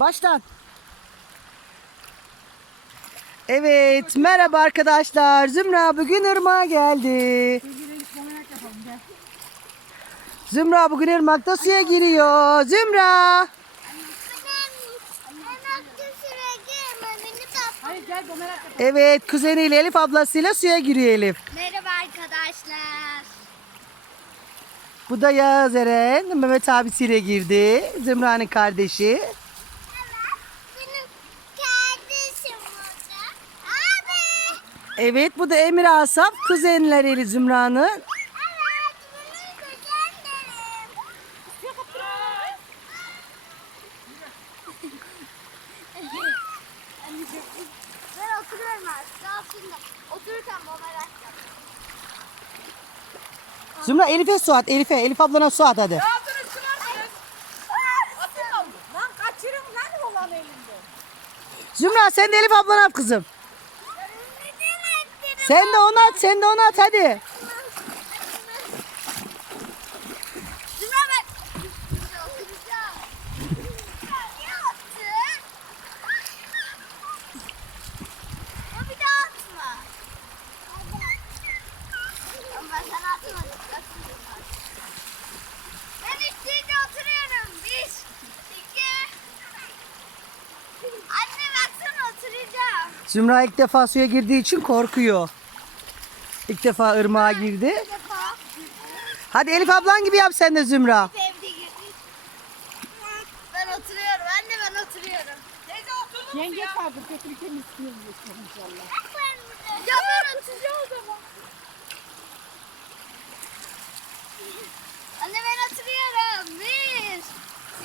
Baştan. Evet, merhaba arkadaşlar. Zümra bugün ırmağa geldi. Zümra bugün ırmakta suya giriyor. Zümra. Evet, kuzeniyle Elif ablasıyla suya giriyor Elif. Merhaba arkadaşlar. Bu da Yağız Eren. Mehmet abisiyle girdi. Zümra'nın kardeşi. Evet, bu da Emir Asaf. Kuzenleriyle Zümra'nın. Evet benim kuzenlerim. ben oturuyorum artık. Altında. Otururken Akif. Zümra Elif'e su at. Elif'e. Elif ablana su at hadi. Ya durun çınarsınız. Atın oldu. Lan kaçırın lan olan elinde. Zümra sen de Elif ablana at kızım. Sen de onu at. Sen de onu at hadi. Zümra ilk defa suya girdiği için korkuyor. İlk defa ırmağa girdi. Hadi Elif ablan gibi yap sen de Zümra. Ben oturuyorum. Anne ben oturuyorum. Teyze Yenge kaldı götürürken istiyorum inşallah. Ya ben oturacağım o zaman. Anne ben oturuyorum. Bir,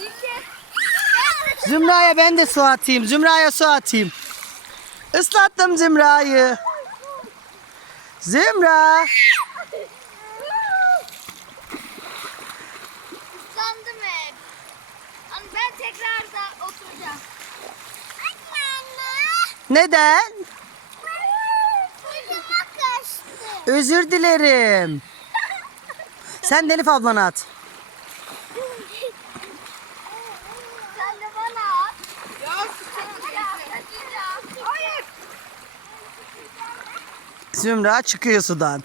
iki. Zümra'ya ben de su atayım. Zümra'ya su atayım. Islattım Zümra'yı. Zümra. Sandım hep. Ben tekrar da oturacağım. Anne anne. Neden? Özür dilerim. Sen Elif ablana at. Sen de bana at. Ya sıçradım. Atacağım. Hayır. Zümra çıkıyor sudan.